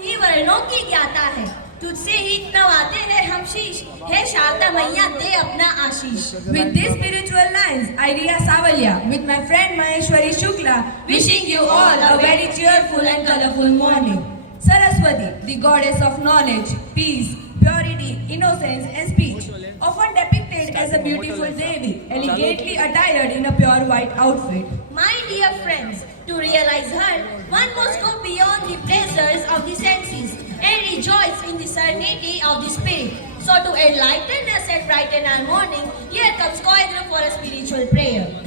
ही वर्णों की ज्ञाता है, तुझसे ही नवाते हैं हम शीश, हे शारदा मैया दे अपना आशीष। With these spiritual lines, I Riya Savalya, with my friend Maheshwari Shukla, wishing you all a very cheerful and colorful morning. Saraswati, the goddess of knowledge, peace, purity, innocence and speech, often depicted as a beautiful Devi, elegantly attired in a pure white outfit. My dear friends, to realize her, one must go beyond the pleasures of the senses and rejoice in the serenity of the spirit. So to enlighten us and brighten our morning, here comes Koidru for a spiritual prayer.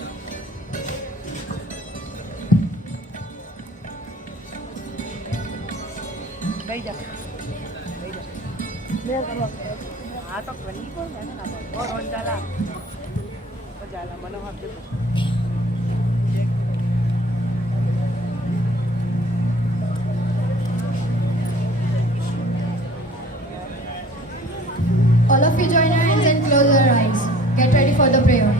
All of you join your hands and close your eyes. Get ready for the prayer.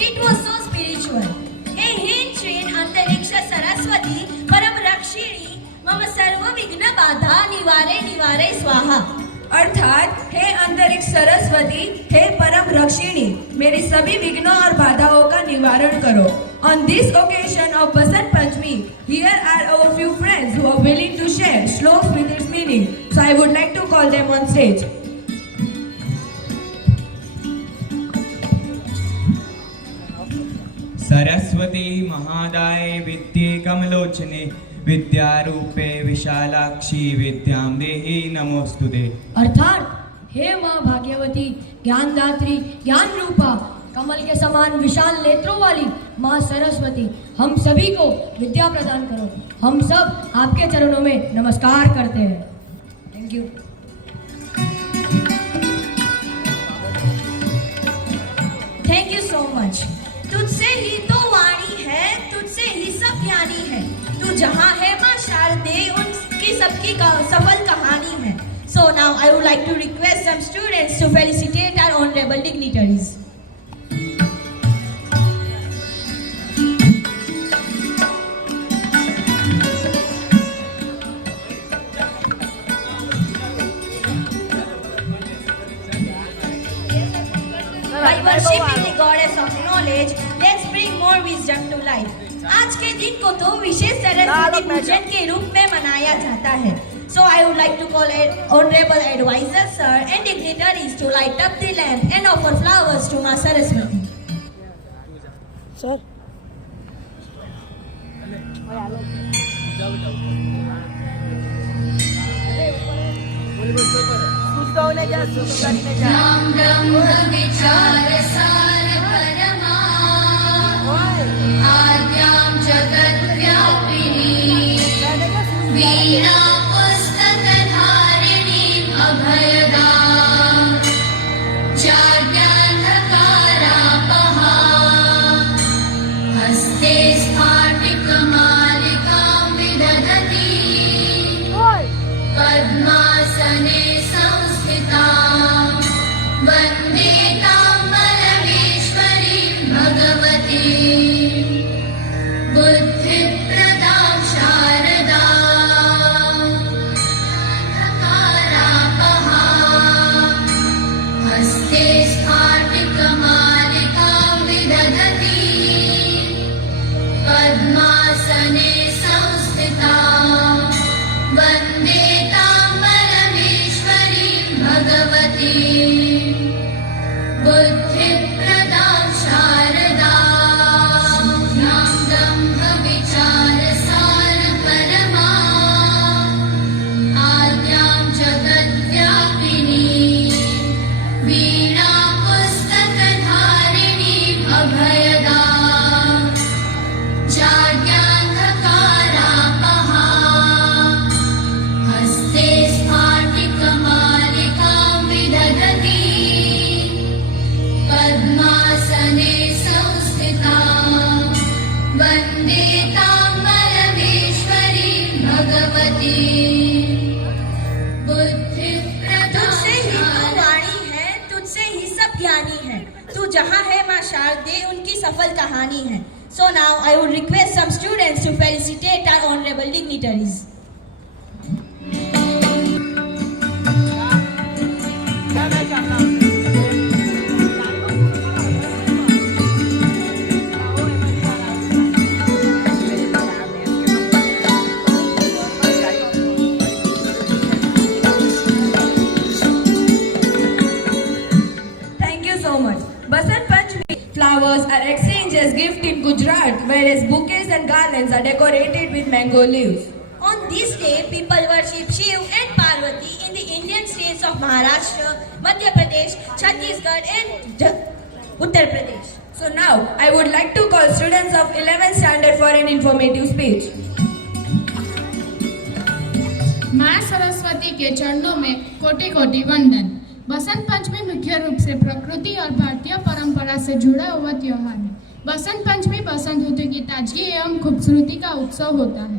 It was so spiritual. हे हिन श्रीन अंतरिक्ष सरस्वती परम रक्षिणी मम सर्व विघ्न बाधा निवारे निवारे स्वाहा। अर्थात हे अंतरिक्ष सरस्वती, हे परम रक्षिणी, मेरी सभी विघ्नों और बाधाओं का निवारण करो। On this occasion of Basant Panchami, here are our few friends who are willing to share shloks with its meaning. So I would like to call them on stage. Saraswati महादाय विद्ये कमलोचने विद्यारूपे विशालाक्षी विद्यां देहि नमोस्तुते। अर्थात हे माँ भाग्यवती, ज्ञानदात्री, ज्ञान रूपा, कमल के समान विशाल नेत्रों वाली माँ सरस्वती, हम सभी को विद्या प्रदान करो। हम सब आपके चरणों में नमस्कार करते हैं। Thank you. Thank you so much. तुझसे ही तो वाणी है, तुझसे ही सब ज्ञानी है, तू जहाँ है माँ शारदे उनकी सबकी सफल कहानी है। So now I would like to request some students to felicitate our honorable dignitaries. By worshipping the goddess of knowledge, let's bring more wisdom to life. आज के दिन को तो विशेष सरस्वती पूजन के रूप में मनाया जाता है। So I would like to call honorable advisors, sir, and dignitaries to light up the lamp and offer flowers to Ma Saraswati. Sir. नाम ब्रह्म विचार सार परमा आद्यां जगत् व्यापिनी वीणा पुस्तक धारिणी अभयदां जाड्यान्धकारापहा हस्ते स्फाटिकमालिकां विदधती पद्मासने वन्दे तां परमेश्वरीं भगवतीं बुद्धिप्रदां शारदां अन्धकारापहां हस्ते स्फाटिकमालिकां विदधती पद्मासने संस्थितां वन्दे तां परमेश्वरीं भगवतीं बुद्धिप्रदां शारदां नाम ब्रह्म विचार सार परमा आद्यां जगत् व्यापिनी वीणा पुस्तक धारिणी अभयदां जाड्यान्धकारापहा हस्ते स्फाटिकमालिकां विदधती पद्मासने संस्थितां वन्दे तां परमेश्वरीं भगवतीं बुद्धिप्रदां तुझसे ही तो वाणी है, तुझसे ही सब ज्ञानी है, तू जहाँ है माँ शारदे उनकी सफल कहानी है। So now I would request some students to felicitate our honorable dignitaries. Thank you so much. Basant Panchami, flowers are exchanged as gift in Gujarat, whereas bouquets and garlands are decorated with mango leaves. On this day, people worship Shiv and Parvati in the Indian states of Maharashtra, Madhya Pradesh, Chhattisgarh and Uttar Pradesh. So now, I would like to call students of 11th standard for an informative speech. माँ सरस्वती के चरणों में कोटि कोटि वंदन। बसंत पंचमी मुख्य रूप से प्रकृति और भारतीय परंपरा से जुड़ा हुआ त्योहार है। बसंत पंचमी बसंत ऋतु की ताजगी एवं खूबसूरती का उत्सव होता है।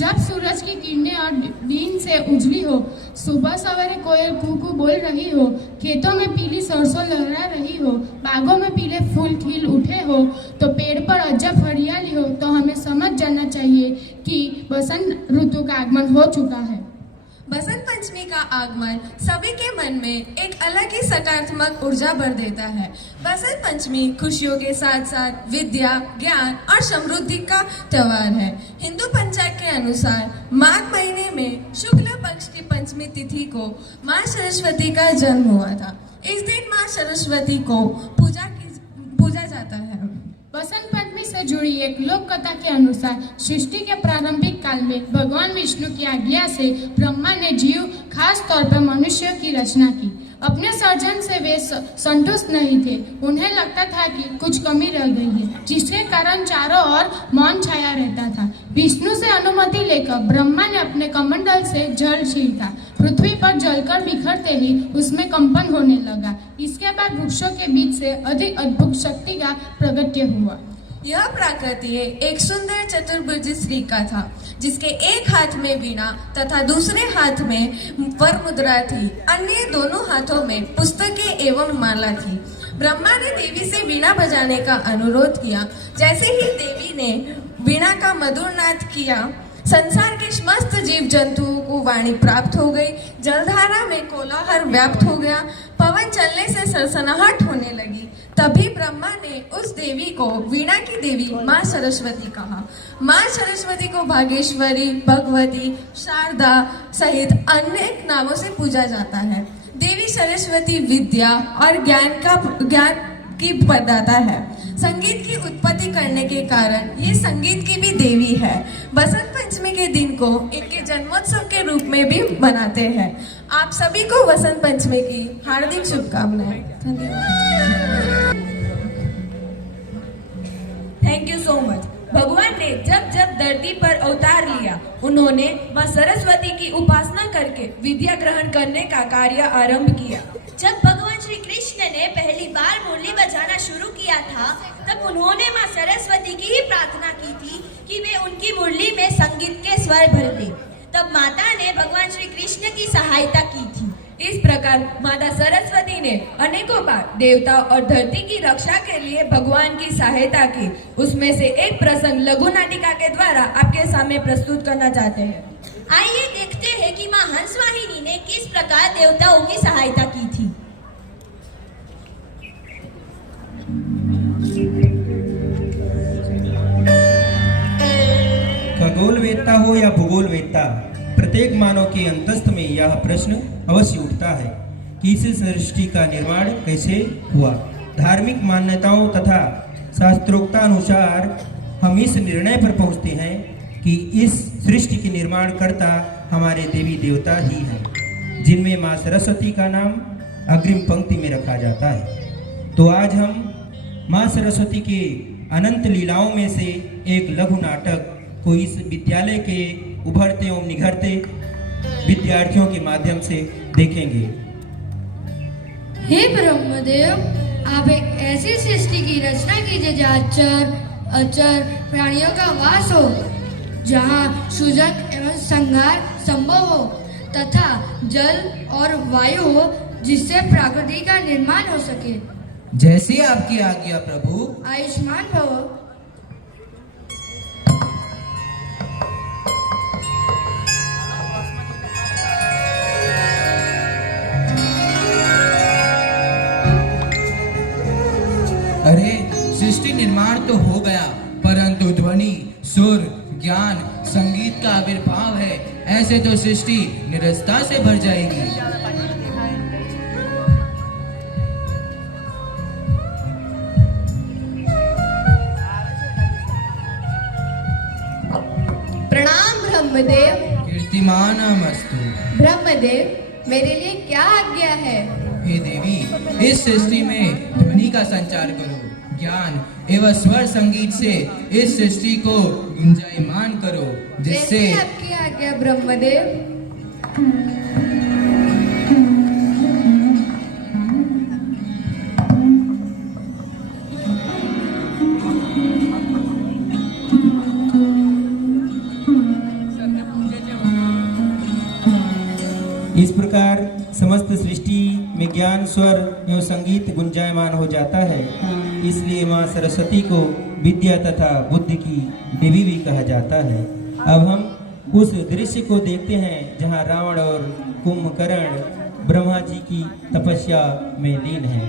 जब सूरज की किरणें और दिन से उजली हो, सुबह सवेरे कोयल कूकू बोल रही हो, खेतों में पीली सरसों लहरा रही हो, बागों में पीले फूल खिल उठे हो, तो पेड़ पर अजब हरियाली हो, तो हमें समझ जाना चाहिए कि बसंत ऋतु का आगमन हो चुका है। बसंत पंचमी का आगमन सभी के मन में एक अलग ही सकारात्मक ऊर्जा भर देता है। बसंत पंचमी खुशियों के साथ साथ विद्या, ज्ञान और समृद्धि का त्योहार है। हिंदू पंचांग के अनुसार माघ महीने में शुक्ल पक्ष की पंचमी तिथि को माँ सरस्वती का जन्म हुआ था। इस दिन माँ सरस्वती को पूजा जाता है। बसंत पंचमी से जुड़ी एक लोक कथा के अनुसार सृष्टि के प्रारंभिक काल में भगवान विष्णु की आज्ञा से ब्रह्मा ने जीव खास तौर पर मनुष्य की रचना की। अपने सर्जन से वे संतुष्ट नहीं थे। उन्हें लगता था कि कुछ कमी रह गई है, जिसके कारण चारों ओर मौन छाया रहता था। विष्णु से अनुमति लेकर ब्रह्मा ने अपने कमंडल से जल छींटा। पृथ्वी पर जलकर बिखरते ही उसमें कंपन होने लगा। इसके बाद वृक्षों के बीच से अधिक अद्भुत शक्ति का प्रगट्य हुआ। यह प्रकृति एक सुंदर चतुर्भुज स्त्री का था, जिसके एक हाथ में वीणा तथा दूसरे हाथ में वर मुद्रा थी। अन्य दोनों हाथों में पुस्तकें एवं माला थी। ब्रह्मा ने देवी से वीणा बजाने का अनुरोध किया। जैसे ही देवी ने वीणा का मधुर नाद किया, संसार के समस्त जीव जंतुओं को वाणी प्राप्त हो गई। जलधारा में कोलाहल व्याप्त हो गया। पवन चलने से सनसनाहट होने लगी। तभी ब्रह्मा ने उस देवी को वीणा की देवी माँ सरस्वती कहा। माँ सरस्वती को भागेश्वरी, भगवती, शारदा सहित अनेक नामों से पूजा जाता है। देवी सरस्वती विद्या और ज्ञान की प्रदाता है। संगीत की उत्पत्ति करने के कारण ये संगीत की भी देवी है। बसंत पंचमी के दिन को इनके जन्मोत्सव के रूप में भी मनाते हैं। आप सभी को बसंत पंचमी की हार्दिक शुभकामनाएं। धन्यवाद। Thank you so much. भगवान ने जब जब धरती पर अवतार लिया, उन्होंने माँ सरस्वती की उपासना करके विद्या ग्रहण करने का कार्य आरंभ किया। जब भगवान श्री कृष्ण ने पहली बार मुरली बजाना शुरू किया था, तब उन्होंने माँ सरस्वती की ही प्रार्थना की थी कि वे उनकी मुरली में संगीत के स्वर भर दे। तब माता ने भगवान श्री कृष्ण की सहायता की थी। इस प्रकार माता सरस्वती ने अनेकों बार देवता और धरती की रक्षा के लिए भगवान की सहायता की। उसमें से एक प्रसंग लघु नाटिका के द्वारा आपके सामने प्रस्तुत करना चाहते हैं। आइए देखते हैं कि माँ हंसवाहिनी ने किस प्रकार देवताओं की सहायता की थी। खगोलवेत्ता हो या भूगोलवेत्ता, प्रत्येक मानव के अंतस्थ में यह प्रश्न अवश्य उठता है कि इस सृष्टि का निर्माण कैसे हुआ। धार्मिक मान्यताओं तथा शास्त्रोक्तानुसार हम इस निर्णय पर पहुंचते हैं कि इस सृष्टि के निर्माण कर्ता हमारे देवी देवता ही हैं, जिनमें माँ सरस्वती का नाम अग्रिम पंक्ति में रखा जाता है। तो आज हम माँ सरस्वती के अनंत लीलाओं में से एक लघु नाटक को इस विद्यालय के उभरते एवं निखरते विद्यार्थियों के माध्यम से देखेंगे। हे ब्रह्मदेव, आप एक ऐसी सृष्टि की रचना कीजिए जहाँ चर अचर प्राणियों का वास हो, जहाँ सृजन एवं संहार संभव हो तथा जल और वायु हो, जिससे प्रकृति का निर्माण हो सके। जैसी आपकी आज्ञा प्रभु। आयुष्मान भव। अरे सृष्टि निर्माण तो हो गया, परंतु ध्वनि, सुर, ज्ञान, संगीत का आविर्भाव है। ऐसे तो सृष्टि निरस्ता से भर जाएगी। प्रणाम ब्रह्मदेव। कीर्तिमानमस्तु। ब्रह्मदेव, मेरे लिए क्या आज्ञा है? हे देवी, इस सृष्टि में ध्वनि का संचार करो। ज्ञान एवं स्वर संगीत से इस सृष्टि को गुंजायमान करो, जिससे आपकी आज्ञा ब्रह्मदेव। इस प्रकार समस्त सृष्टि में ज्ञान, स्वर एवं संगीत गुंजायमान हो जाता है। इसलिए माँ सरस्वती को विद्या तथा बुद्धि की देवी भी कहा जाता है। अब हम उस दृश्य को देखते हैं जहां रावण और कुंभकर्ण ब्रह्मा जी की तपस्या में लीन हैं।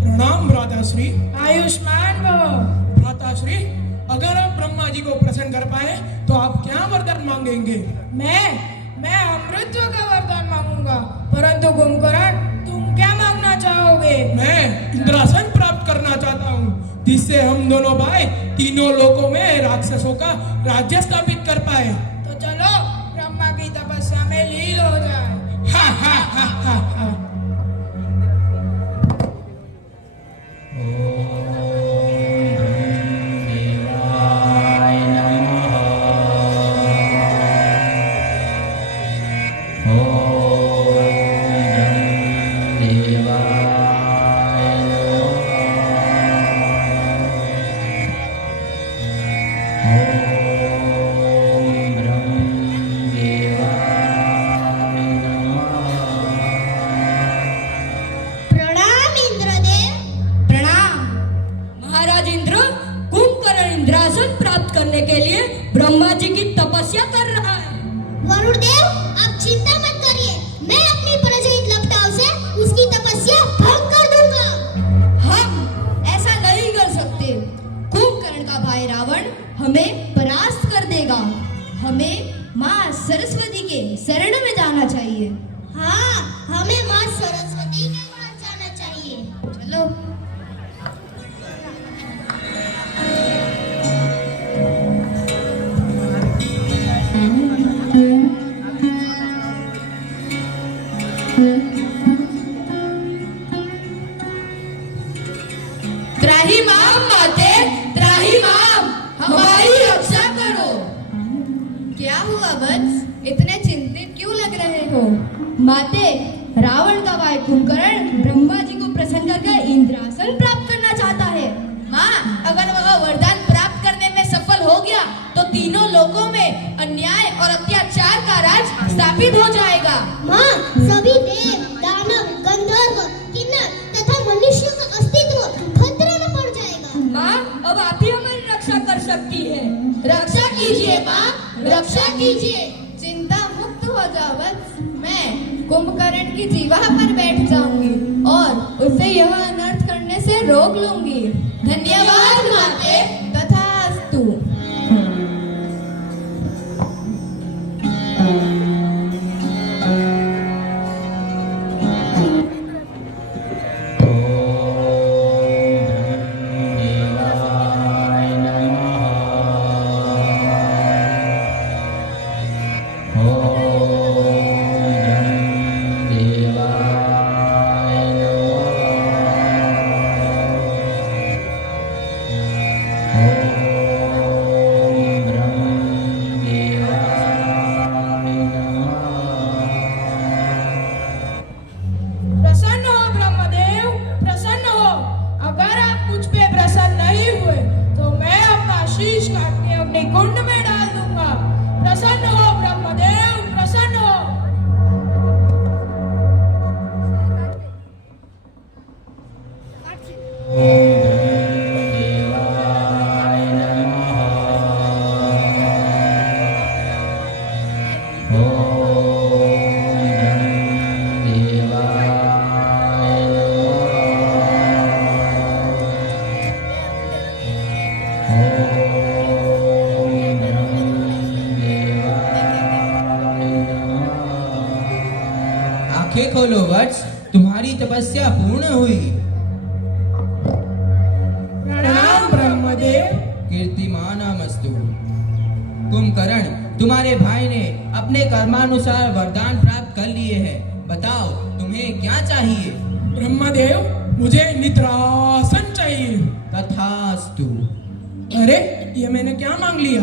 प्रणाम भ्राताश्री। आयुष्मान भव। भ्राताश्री, अगर आप ब्रह्मा जी को प्रसन्न कर पाए तो आप क्या वरदान मांगेंगे? मैं अमृत का वरदान मांगूंगा, परंतु कुंभकर्ण तुम क्या मांगना चाहोगे? मैं इंद्रासन प्राप्त करना चाहता हूँ, जिससे हम दोनों भाई तीनों लोकों में राक्षसों का राज्य स्थापित कर पाए। तो चलो ब्रह्मा की तपस्या में लीन हो जाए। हा हा हा हा हा। प्रणाम इंद्रदेव। प्रणाम। महाराज इंद्र, कुंभकर्ण इंद्रासन प्राप्त करने के लिए ब्रह्मा जी की तपस्या कर रहा है। वरुण देव, आप चिंता मत करिए, मैं अपनी परजयित लपटाओं से उसकी तपस्या भंग कर दूंगा। हम ऐसा नहीं कर सकते। कुंभकर्ण का भाई रावण हमें परास्त कर देगा। हमें माँ सरस्वती के शरण में जाना चाहिए। हाँ, हमें माँ सरस्वती के पास जाना चाहिए। चलो। त्राहिमाम माते, त्राहिमाम, हमारी रक्षा करो। क्या हुआ वत्स, इतने चिंतित क्यों लग रहे हो? माते, रावण का भाई कुंभकर्ण ब्रह्मा जी को प्रसन्न करके इंद्रासन प्राप्त करना चाहता है। माँ, अगर वह वरदान प्राप्त करने में सफल हो गया तो तीनों लोकों में अन्याय और अत्याचार का राज स्थापित हो जाएगा। माँ, सभी देव, दानव, गंधर्व, किन्नर तथा मनुष्य का अस्तित्व खतरे में पड़ जाएगा। माँ, अब आप ही हमारी रक्षा कर सकती है। रक्षा कीजिए माँ, रक्षा कीजिए। चिंता मुक्त हो जाओ वत्स। मैं कुंभकर्ण की जीवा पर बैठ जाऊंगी और उसे यह अनर्थ करने से रोक लूंगी। धन्यवाद माते। तथास्तु। प्रसन्न हो ब्रह्मदेव, प्रसन्न हो। अगर आप मुझ पे प्रसन्न नहीं हुए तो मैं अपना शीश काट के अपने कुंड में डाल दूंगा। प्रसन्न हो ब्रह्मदेव, प्रसन्न हो। आंखें खोलो वत्स, तुम्हारी तपस्या पूर्ण हुई। प्रणाम ब्रह्मदेव। कीर्तिमानमस्तु। कुंभकर्ण, तुम्हारे भाई ने अपने कर्मानुसार वरदान प्राप्त कर लिए हैं। बताओ तुम्हें क्या चाहिए? ब्रह्मदेव, मुझे निद्रासन चाहिए। तथास्तु। अरे, ये मैंने क्या मांग लिया?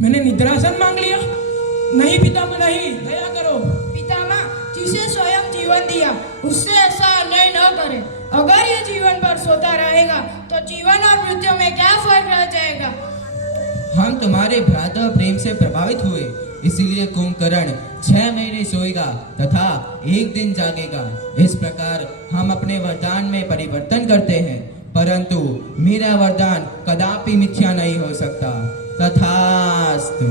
मैंने निद्रासन मांग लिया? नहीं पितामह, नहीं, दया करो। पितामह, जिसे स्वयं जीवन दिया उससे ऐसा अन्याय न करे। अगर ये जीवन भर सोता रहेगा तो जीवन और मृत्यु में क्या फर्क रह जाएगा? हम तुम्हारे भ्राता प्रेम से प्रभावित हुए, इसीलिए कुंभकर्ण 6 महीने सोएगा तथा 1 दिन जागेगा। इस प्रकार हम अपने वरदान में परिवर्तन करते हैं, परंतु मेरा वरदान कदापि मिथ्या नहीं हो सकता। तथास्तु। तथास्तु।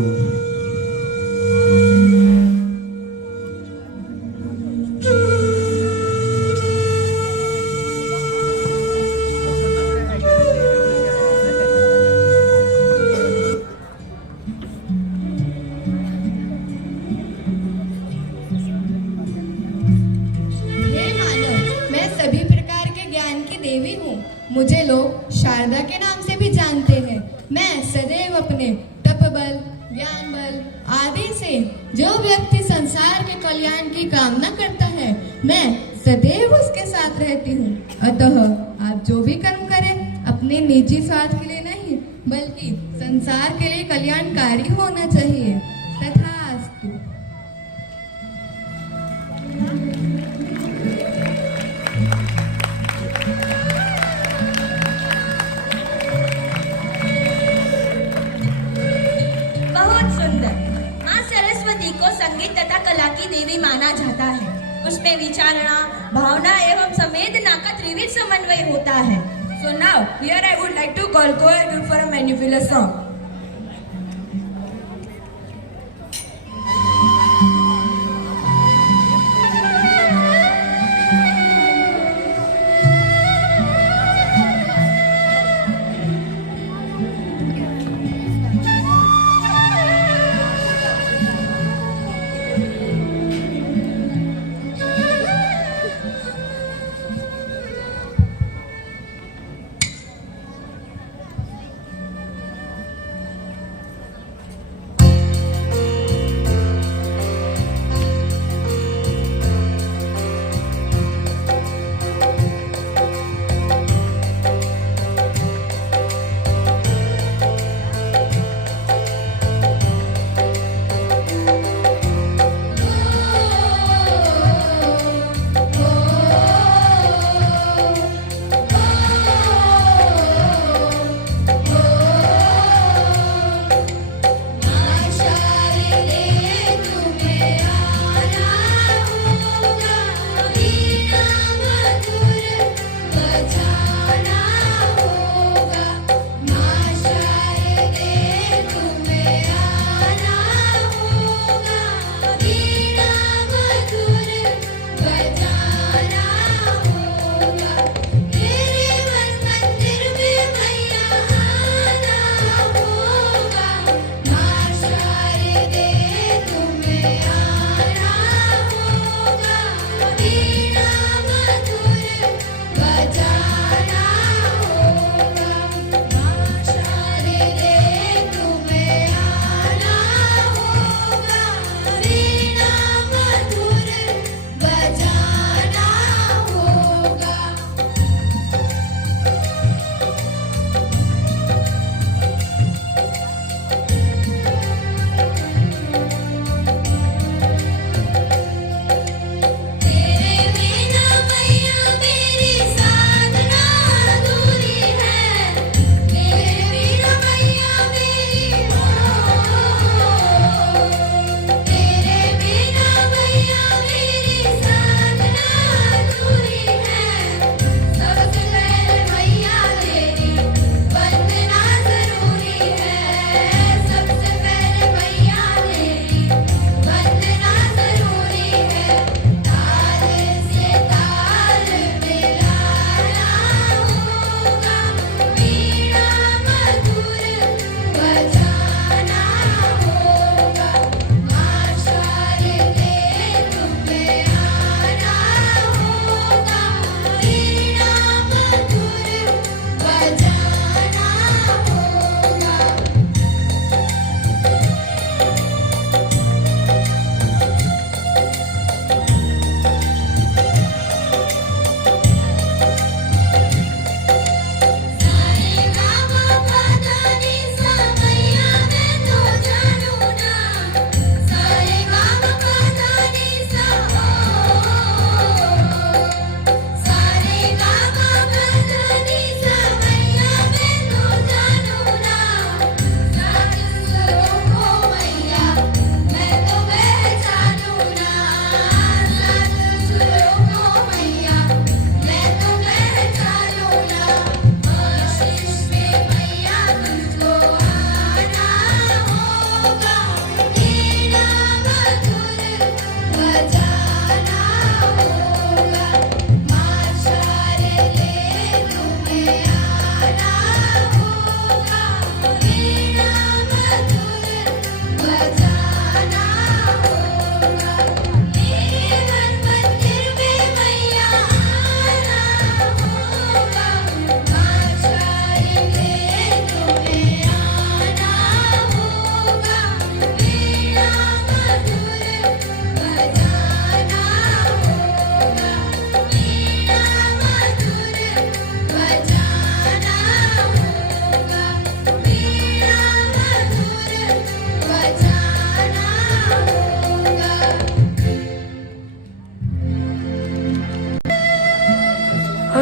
हे मानव, मैं सभी प्रकार के ज्ञान की देवी हूँ। मुझे लोग शारदा के नाम से भी जानते हैं। मैं सदैव अपने तप बल, ज्ञान बल आदि से जो व्यक्ति संसार के कल्याण की कामना करता है, मैं सदैव उसके साथ रहती हूँ। अतः आप जो भी कर्म करें, अपने निजी स्वार्थ के लिए नहीं, बल्कि संसार के लिए कल्याणकारी होना चाहिए। तथास्तु। बहुत सुंदर। माँ सरस्वती को संगीत तथा कला की देवी माना जाता है। उसमें विचारणा, भावना एवं संवेदना का त्रिविध समन्वय होता है। So now, here I would like to call Koel for a manipulous song.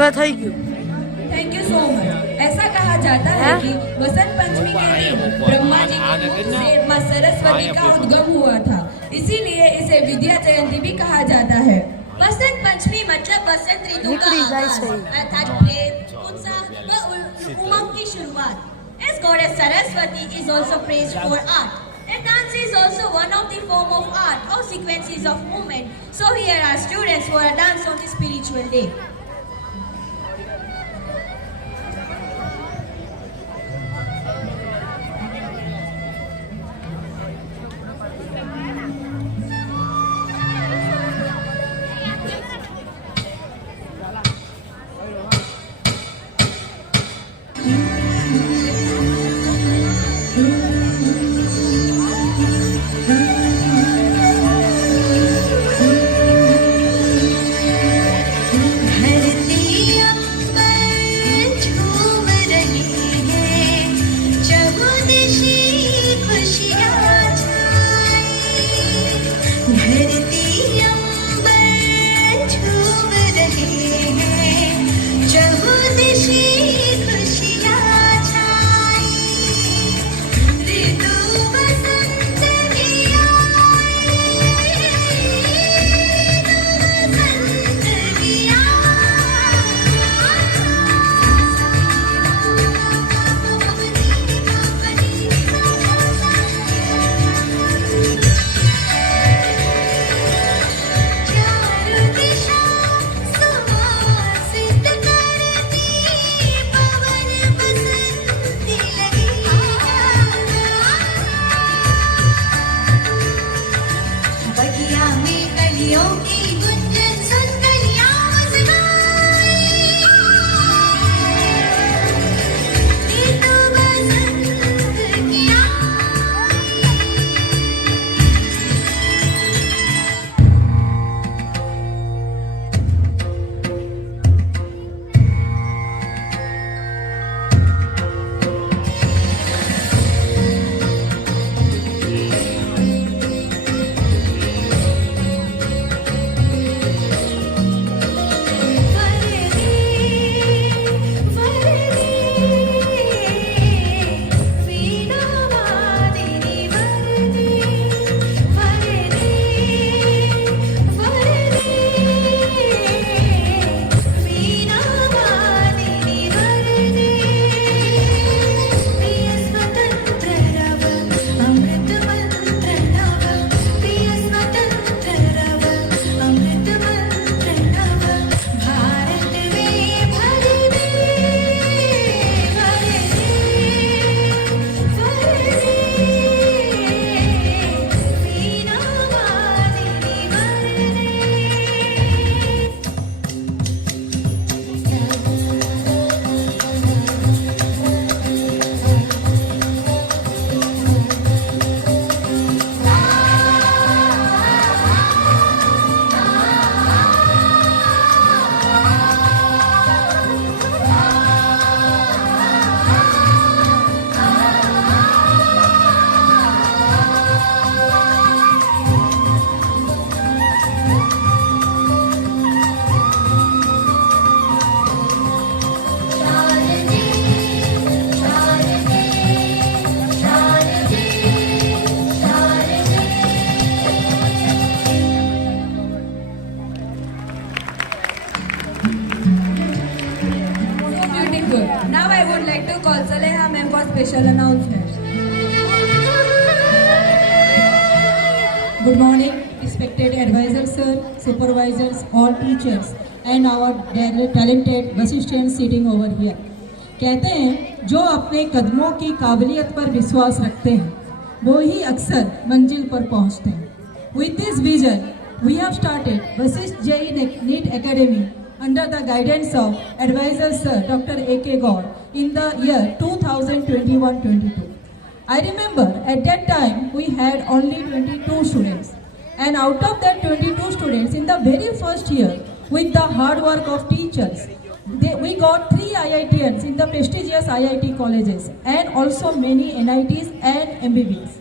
पूरा થઈ ગયું. Thank you so much. ऐसा कहा जाता है कि बसंत पंचमी के दिन ब्रह्मा जी के मुख से माँ सरस्वती का उद्गम हुआ था. इसीलिए इसे विद्या जयंती भी कहा जाता है. बसंत पंचमी मतलब बसंत ऋतु का निकली जाए आगाज, सही. अर्थात प्रेम, उत्साह व उमंग की शुरुआत. As goddess Saraswati is also praised for art. And dance is also one of the form of art or sequences of movement. So here are students for a dance on the spiritual day. Now I would like to call Saleha ma'am for special announcement. Good morning, respected advisors, sir, supervisors, all teachers, and our talented bus students sitting over here. कहते हैं जो अपने कदमों की काबिलियत पर विश्वास रखते हैं वो ही अक्सर मंजिल पर पहुंचते हैं. With this vision, we have started Vasisht JEE NEET Academy under the guidance of advisor sir Dr. A.K. Gaur in the year 2021-22. I remember at that time we had only 22 students, and out of that 22 students in the very first year, with the hard work of teachers, we got 3 IITians in the prestigious IIT colleges and also many NITs and MBBS.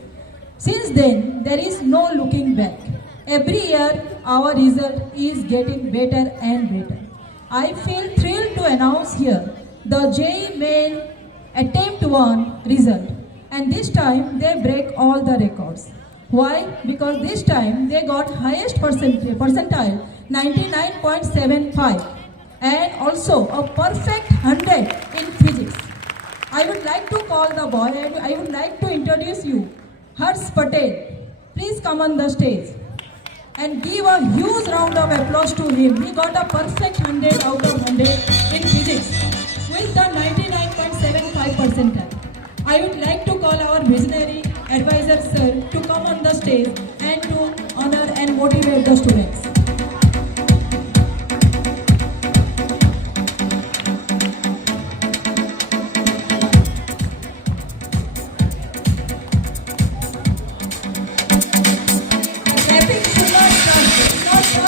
Since then, there is no looking back. Every year, our result is getting better and better. I feel thrilled to announce here the JEE Main Attempt 1 result. And this time they break all the records. Why? Because this time they got highest percentile 99.75 and also a perfect 100 in physics. I would like to call the boy and I would like to introduce you, Harsh Patel. Please come on the stage and give a huge round of applause to him. He got a perfect 100 out of 100 in physics with the 99.75 percentile. I would like to call our visionary advisor sir to come on the stage and to honor and motivate the students. Clapping should not stop. It's not a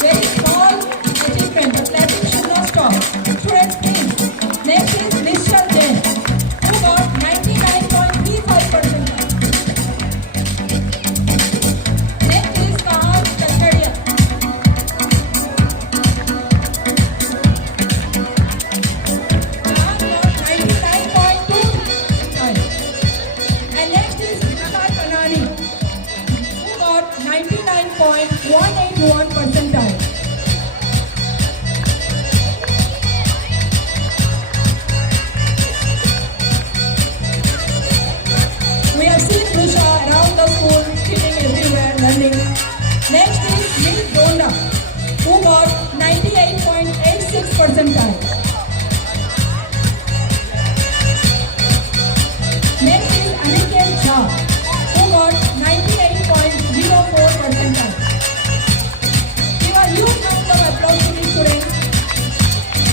very small achievement. The clapping should not stop. Students, please. Next is Nishal Jain, who got 99.35%. Next is Kahan Kacharia. Kahan got 99.25. And next is Vikas Kanani, who got 99.181 percentile. We have seen Nisha around the school, sitting everywhere, learning. Next is Neil Donda, who got 98.86 percentile. Next is Aniket Jha, who got 98.04 percentile. Give a huge round of applause to the students.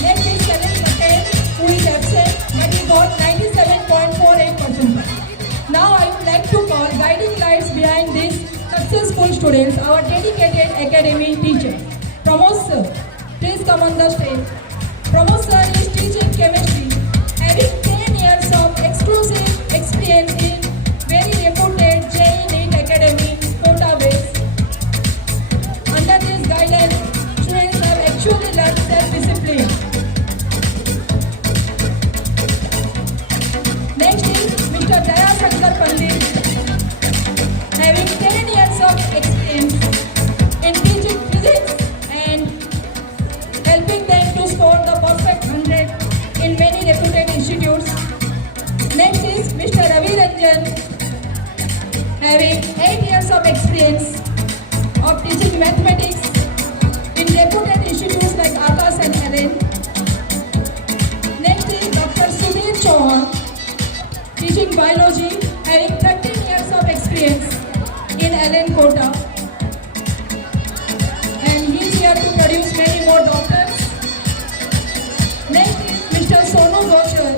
Next is Kevin Patel, who is absent, but he got 97.48 percentile. Now I would like to call guiding lights behind these successful students, our dedicated academy teacher. Pramod sir, please come on the stage. Pramod sir is teaching chemistry, having 10 years of exclusive experience in very reputed JEE NEET Academy, Kota base. Under his guidance, students have actually learned self-discipline. Next is Mr. Daya Shankar Pandit, having 10 years of experience in teaching physics and helping them to score the perfect 100 in many reputed institutes. Next is Mr. Ravi Ranjan, having 8 years of experience of teaching mathematics in reputed institutes like Akas and Allen. Next is Dr. Sudhir Chauhan, teaching biology, having 13 years of experience in Allen Kota. And he is here to produce many more doctors. Next is Mr. Sonu Ghoshal,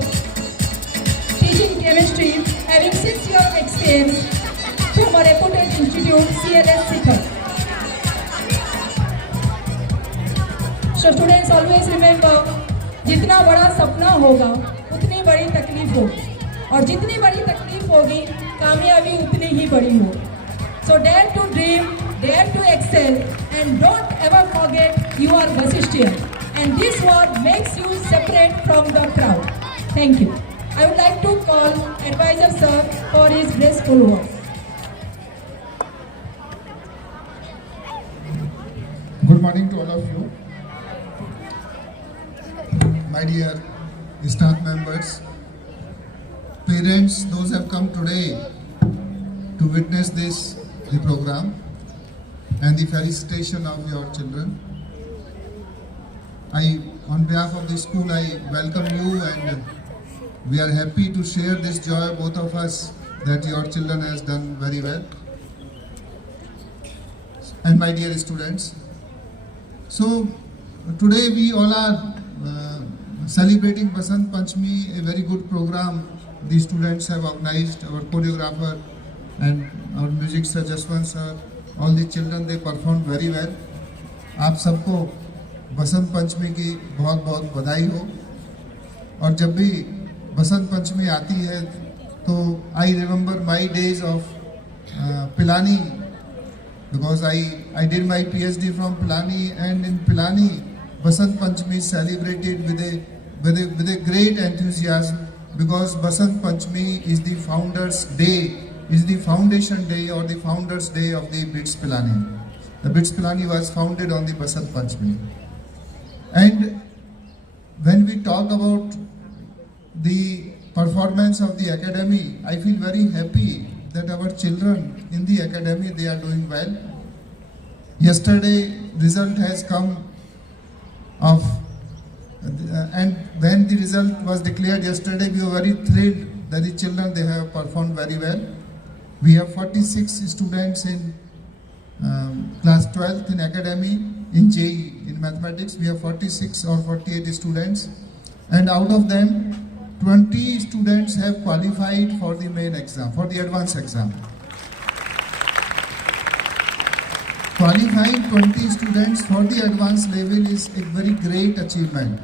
teaching chemistry, having 6 years of experience from a reputed institute, CLS Sikar. So students, always remember, जितना बड़ा सपना होगा उतनी बड़ी तकलीफ होगी और जितनी बड़ी तकलीफ होगी कामयाबी उतनी ही बड़ी होगी. So dare to dream, dare to excel, and don't ever forget you are Vasishthian. And this word makes you separate from the crowd. Thank you. I would like to call advisor sir for his graceful words. Good morning to all of you. My dear staff members, parents, those who have come today to witness the program and the felicitation of your children. On behalf of the school, I welcome you and we are happy to share this joy, both of us, that your children has done very well. And my dear students, so today we all are celebrating Basant Panchami, a very good program the students have organized, our choreographer and our music sir Jaswant sir, all the children, they performed very well. आप सबको बसंत पंचमी की बहुत बहुत बधाई हो. और जब भी बसंत पंचमी आती है तो I remember my days of Pilani, because I did my PhD from Pilani, and in Pilani Basant Panchami is celebrated with a great enthusiasm, because Basant Panchami is the founder's day, is the foundation day or the founder's day of the BITS Pilani. The BITS Pilani was founded on the Basant Panchami. And when we talk about the performance of the academy, I feel very happy that our children in the academy, they are doing well. Yesterday, result has come of, and when the result was declared yesterday, we were very thrilled that the children, they have performed very well. We have 46 students in class 12th in academy, in JEE, in mathematics. We have 46 or 48 students, and out of them, 20 students have qualified for the main exam, for the advanced exam. Qualifying 20 students for the advanced level is a very great achievement.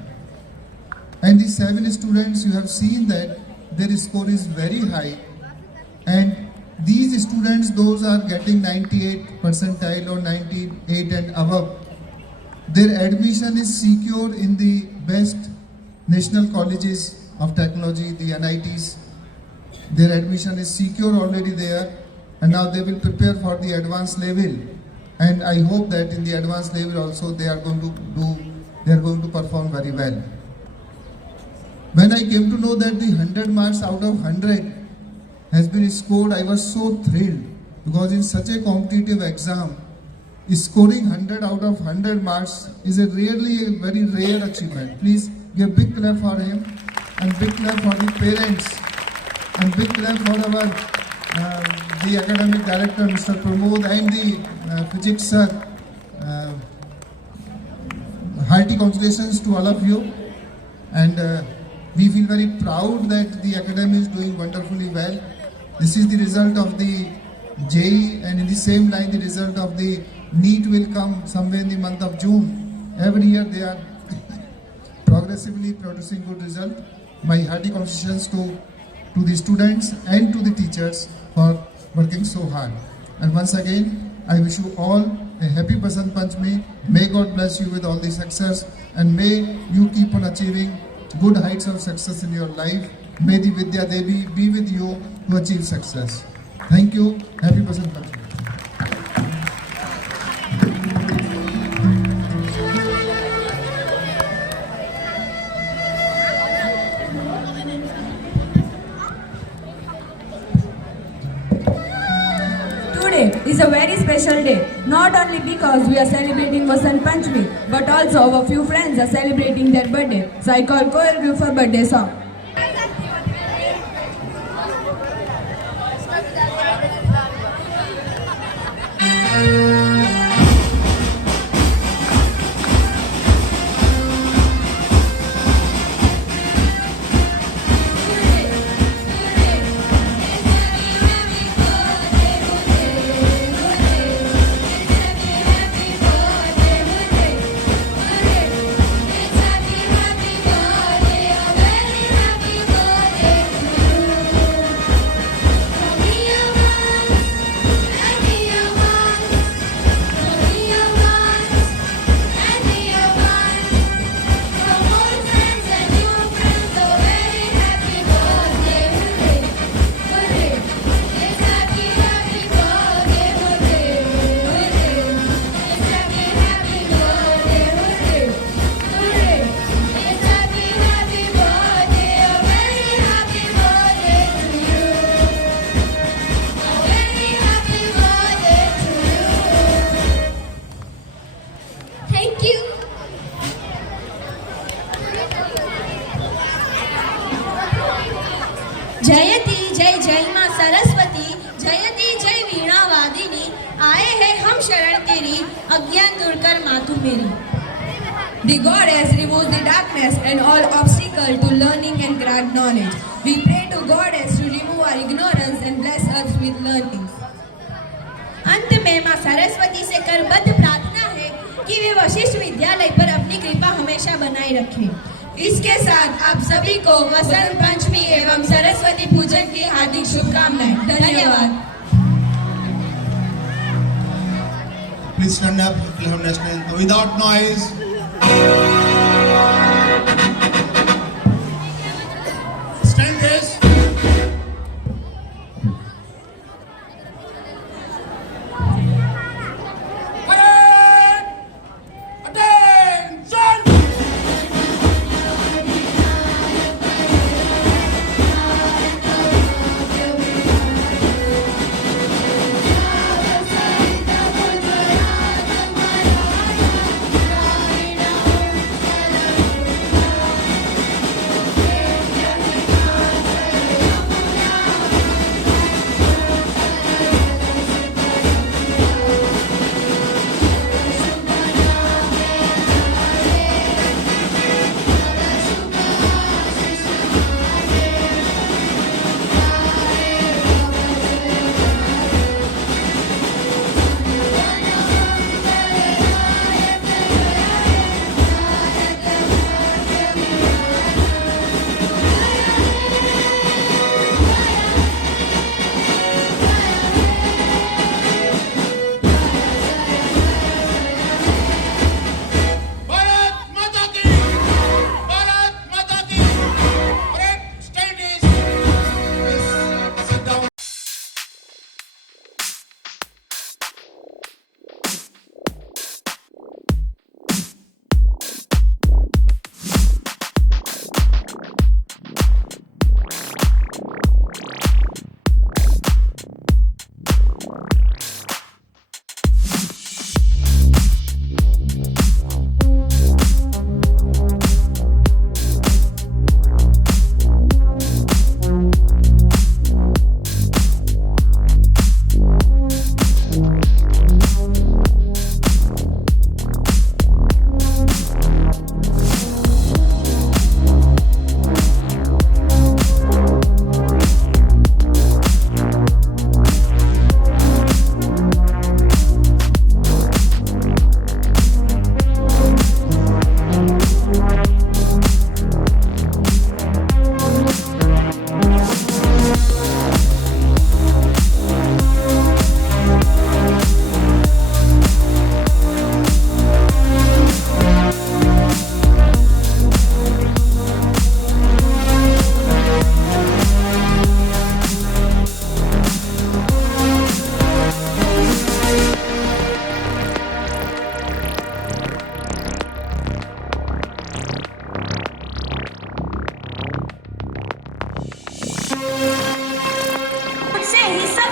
And the 7 students, you have seen that their score is very high. And these students, those are getting 98 percentile or 98 and above. Their admission is secure in the best national colleges of technology, the NITs. Their admission is secure already there, and now they will prepare for the advanced level. And I hope that in the advanced level also they are going to perform very well. When I came to know that the 100 marks out of 100 has been scored, I was so thrilled, because in such a competitive exam, scoring 100 out of 100 marks is really a very rare achievement. Please give a big clap for him, and big clap for the parents, and big clap for our the academic director, Mr. Pramod, and the physics sir. Hearty congratulations to all of you, and we feel very proud that the academy is doing wonderfully well. This is the result of the JEE, and in the same line, the result of the NEET will come somewhere in the month of June. Every year they are progressively producing good result. My hearty congratulations to the students and to the teachers for working so hard. And once again, I wish you all a happy Basant Panchami. May God bless you with all the success, and may you keep on achieving good heights of success in your life. May the Vidya Devi be with you to achieve success. Thank you. Happy Basant Panchami. Today is a very special day, not only because we are celebrating Basant Panchami, but also our few friends are celebrating their birthday. So I call choir group for birthday song. जयति जय जय माँ सरस्वती, जयति जय वीणा वादिनी, आए हैं हम शरण तेरी, अज्ञान दूर कर मातु मेरी. The goddess removes the darkness and all obstacle to learning and grant knowledge. We pray to goddess to remove our ignorance and bless us with learning. अंत में माँ सरस्वती से करबद्ध प्रार्थना है कि वे वशिष्ठ विद्यालय पर अपनी कृपा हमेशा बनाए रखें. इसके साथ आप सभी को वसंत पंचमी एवं सरस्वती पूजन की हार्दिक शुभकामनाएं. धन्यवाद. Please stand up, we'll have national anthem without noise.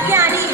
ज्ञानी